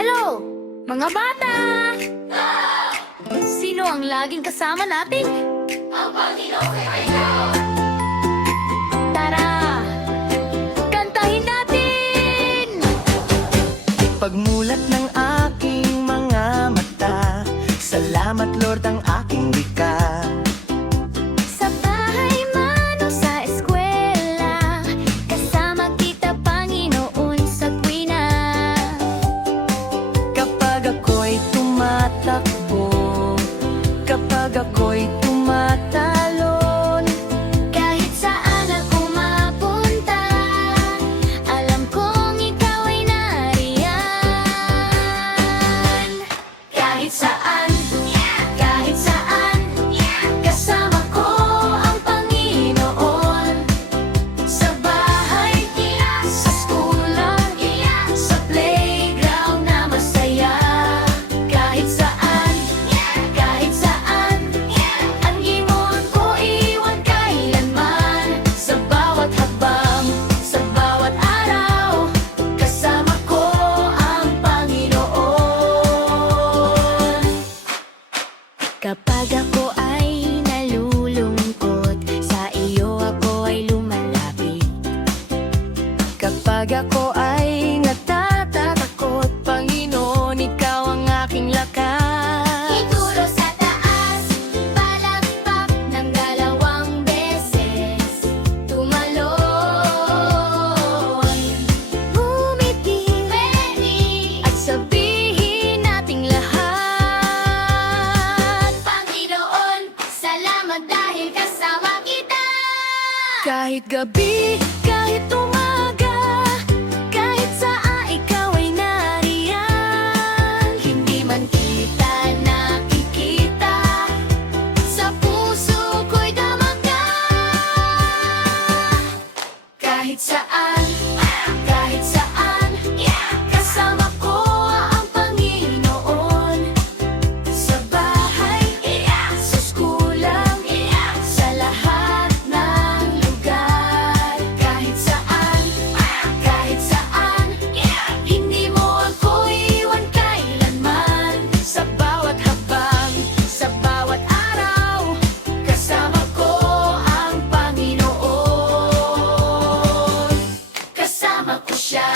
Hello, mga bata! Sino ang laging kasama natin? Ang Panginoon ay ikaw. Tara, kantahin natin! Pagmulat ng aking mga mata, salamat Lord ang aking likha. Sa bahay man o sa eskwela, kasama kita Panginoon sa tuwina. Kapag ako'y tumatakbo, kapag ako'y tumatalon, Kahit saan ako mapunta, alam kong ikaw ay nariyan. Kahit saan, kasama ko ang Panginoon. Sa bahay, sa eskulan, sa playground na masaya. Kahit saan, ang himon ko iwan kailanman. Sa bawat habang, sa bawat araw, kasama ko ang Panginoon. Kapag ako ay nalulungkot, sa iyo ako ay lumalapit. kapag ako ay natatakot, Panginoon, ikaw ang aking lakas. Ituro sa taas, palakpak ng 2 beses. Tumalon, ngumiti, at sabihin nating lahat. Panginoon, salamat dahil kasama kita. Kahit gabi, kahit umaga, kahit saan ikaw ay nariyan. Hindi man kita nakikita, sa puso ko'y damaga. Kahit saan, kasama ko ang Panginoon. Sa bahay, sa eskulan, sa lahat ng lugar. Kahit saan, hindi mo ako iwan kailanman. Sa bawat habang, sa bawat araw, kasama ko ang Panginoon. Kasama ko siya.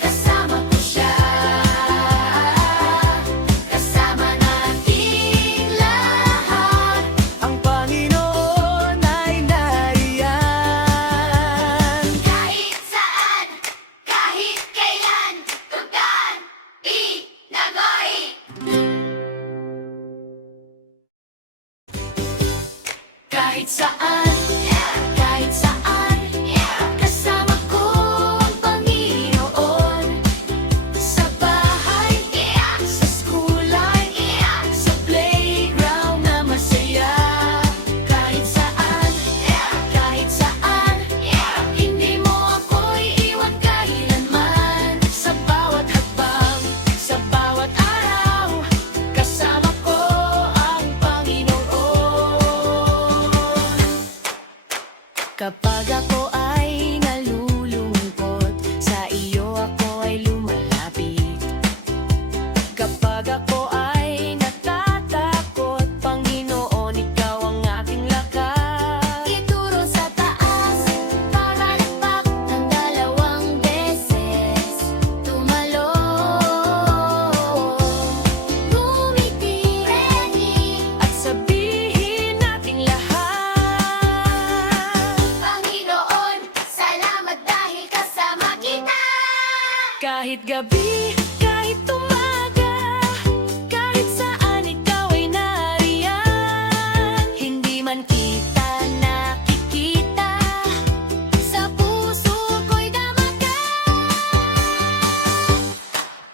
Kasama ko siya. Kasama nating lahat. Ang Panginoon ay nariyan. Kahit saan, kahit kailan, tugtan, inagoy. Kahit saan, kasama ko ang Panginoon. Sa bahay, sa eskulan, sa playground na masaya. Kahit saan, hindi mo ako iiwan kailanman. Sa bawat habang, sa bawat araw, kasama ko ang Panginoon. Kapag ako ay nalulungkot, sa iyo ako ay lumalapit. Kapag ako ay natatakot, Panginoon, ikaw ang aking lakas. Ituro sa taas, palakpak ng 2 beses. Tumalon, ngumiti, At sabihin nating lahat, Panginoon, salamat dahil kasama kita. kahit gabi, kahit umaga, kahit saan ikaw ay nariyan. Hindi man kita nakikita, Sa puso ko'y damaga.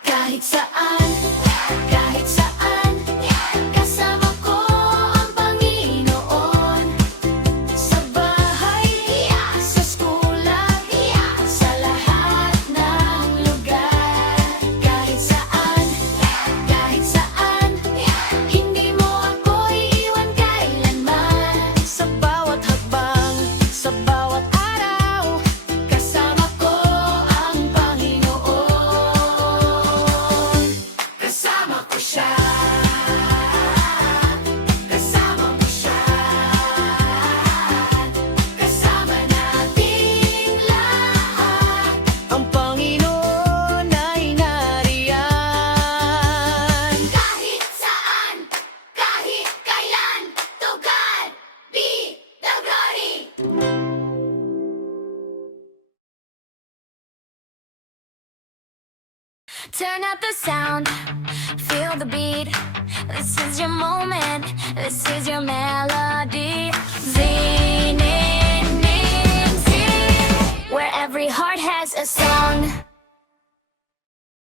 Kahit saan, kasama ko ang Panginoon. Sa bahay, sa eskulan, sa lahat ng lugar. Turn up the sound, feel the beat. This is your moment, this is your melody. Zinin, zin, where every heart has a song.